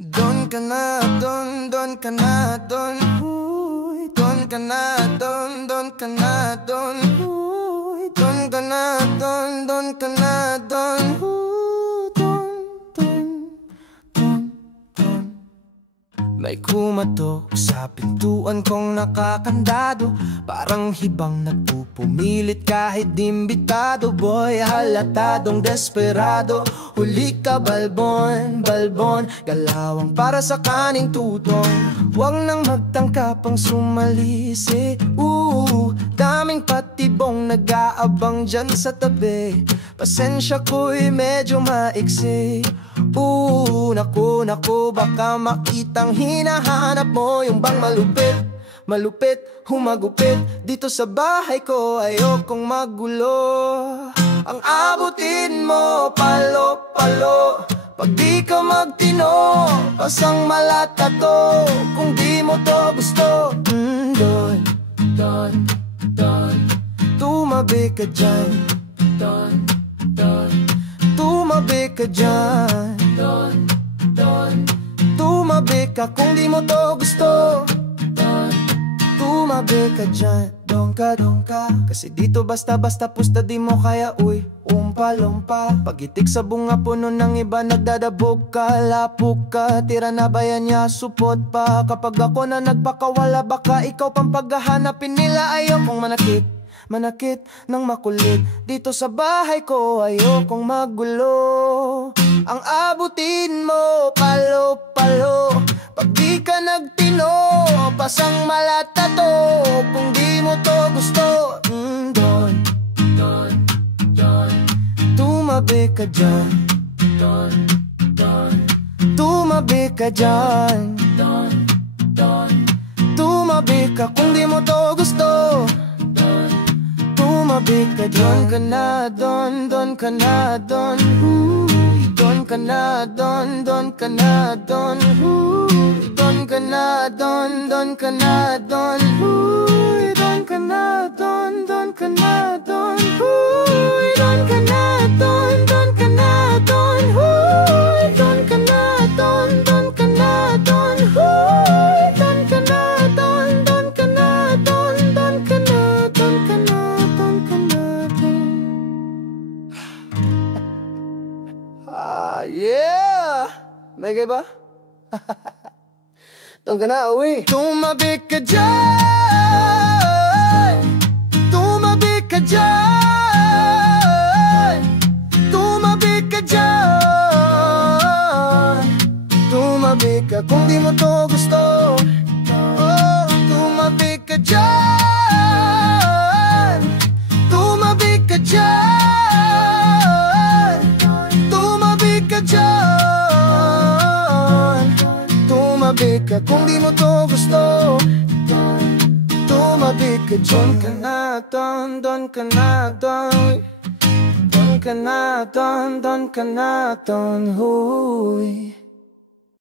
Don ka na, don ka na, don. Don ka na, don ka na, don. Don ka na, don ka na, don. May kumatok sa pintuan kong nakakandado, parang hibang nagpupumilit kahit imbitado. Boy, halatadong desperado, huli ka balbon, balbon, galawang para sa kaning tutong. Huwag nang magtangka pang sumalisi, daming patibong nag-aabang dyan sa tabi. Pasensya ko'y medyo maiksi. Naku, baka makitang hinahanap mo yung bang malupit, malupit, humagupit. Dito sa bahay ko ayokong magulo. Ang abutin mo, palo-palo. Pag di ka magtino, pasang malata to. Kung di mo to gusto, Don, tumabi ka dyan. Don, tumabi ka dyan. Don, tumabi ka kung di mo to gusto. Don, tumabi ka dyan. Don ka, kasi dito basta-basta pusta di mo kaya, uy, umpa-lumpa. Pagitik sa bunga puno ng iba nagdadabog ka, lapok ka. Tira na ba yan niya, supot pa. Kapag ako na nagpakawala, baka ikaw pang paghahanapin nila. Ayokong manakit ng makulit. Dito sa bahay ko ayokong magulo. Ang abutin mo, palo-palo. Pag di ka nagtino, pasang malata to. Kung di mo to gusto, Don, tumabi ka dyan. Don, tumabi ka dyan. Don, tumabi ka kung di mo to gusto. Tumabi ka dyan. Don ka na, don ka na, don. Don ka na, don ka na, don. Don ka na, don ka na, don. Don ka na, don ka na, don. Don ka na, don ka na, don. Don ka na, don ka na, don. Don ka na, don ka na, don. Don ka na, don ka na, don ka na, don. Yeah! May gay ba? Don ka na, uwi. Tumabi ka dyan. Tumabi ka dyan. Tumabi ka dyan. Tumabi ka kung di mo to gusto. Oh, tumabi ka dyan. Tumabi ka dyan. Tumabi ka dyan. Tumabi ka kung di mo to gusto. Tumabi ka dyan. Don ka na, don. Don ka na, don ka na, don. Huy.